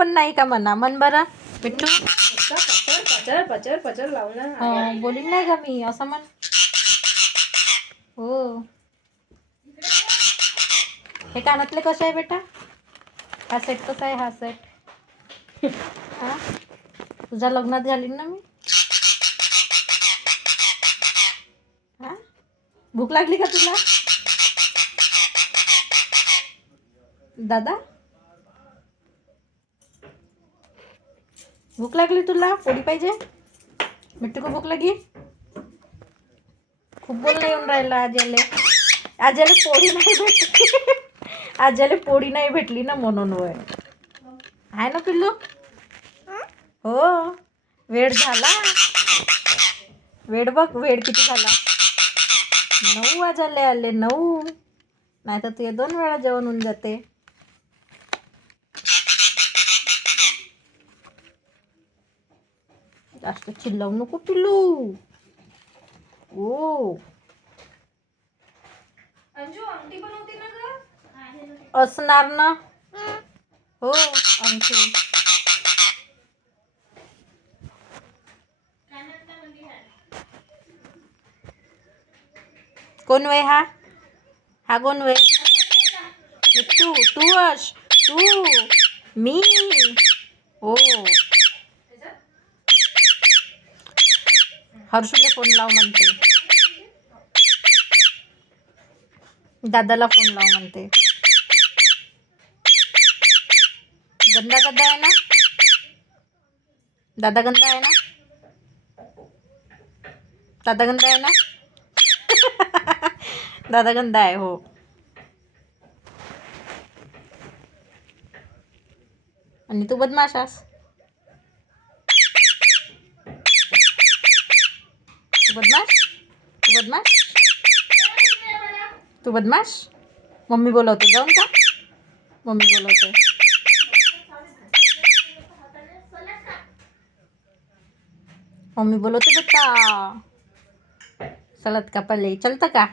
पण नाही का म्हणा, मन बरं बिट्टू. पचर पचर पचर लावलं. हो बोलीन नाही का मी, असं म्हण. हो. हे कानातले कसे आहे बेटा? हा सेट कसा आहे, हा सेट? हा तुझ्या लग्नात झाली ना मी. हा भूक लागली का तुला दादा? भूक लागली तुला? पोळी पाहिजे? मिट्टू को भूक लगी? खूप बोलणं येऊन राहिला आज्याले. आज्याला पोळी नाही भेटली. आज्याला पोळी नाही भेटली ना म्हणून. वय आहे ना पिल्लू? हो वेळ झाला. वेळ बघ, वेळ किती झाला. 9 वाजायला आले, 9. नाही तर ते 2 वेळा जेवण होऊन जाते. जास्त चिल्लावू नको पिल्लू. ओ अंजू अंगठी पण होती ना ग? असणार ना. हो अंगठी. कोण वय हा? हा कोण वय? मिट्टू तू अश तू मी. हो हर्षूला फोन लाव म्हणते. दादाला फोन लाव म्हणते. गंदा गंदा आहे ना दादा? गंदा आहे ना दादा? गंदा आहे ना? दादा गंदा आहे हो. आणि तू बदमाश आहेस. तू बदमाश, तू बदमाश, तू बदमाश. मम्मी बोलवते, जाऊन का? मम्मी बोलवते. मम्मी बोलवते बेटा. चलत का पहिले? चलतं का?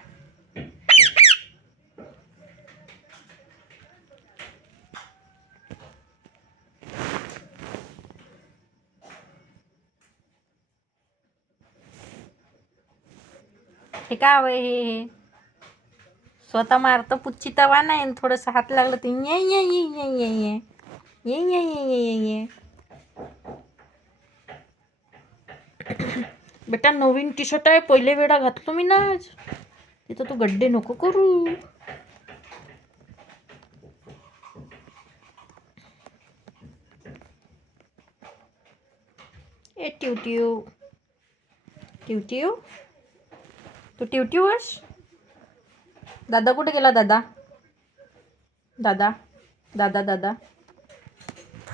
हे काय वय हे? स्वतः मारतं पुच्ची तवा नाही, आणि थोडंसं हात लागलं तर ये ये ये ये ये ये ये ये ये ये ये. बेटा नवीन टी शर्ट आहे, पहिले वेळा घातलो मी ना आज. तिथं तू गड्डे नको करू. ए ट्यूट्यू ट्यूट्यू, तू ट्यूट्यू आहेस? दादा कुठे गेला? दादा दादा दादा दादा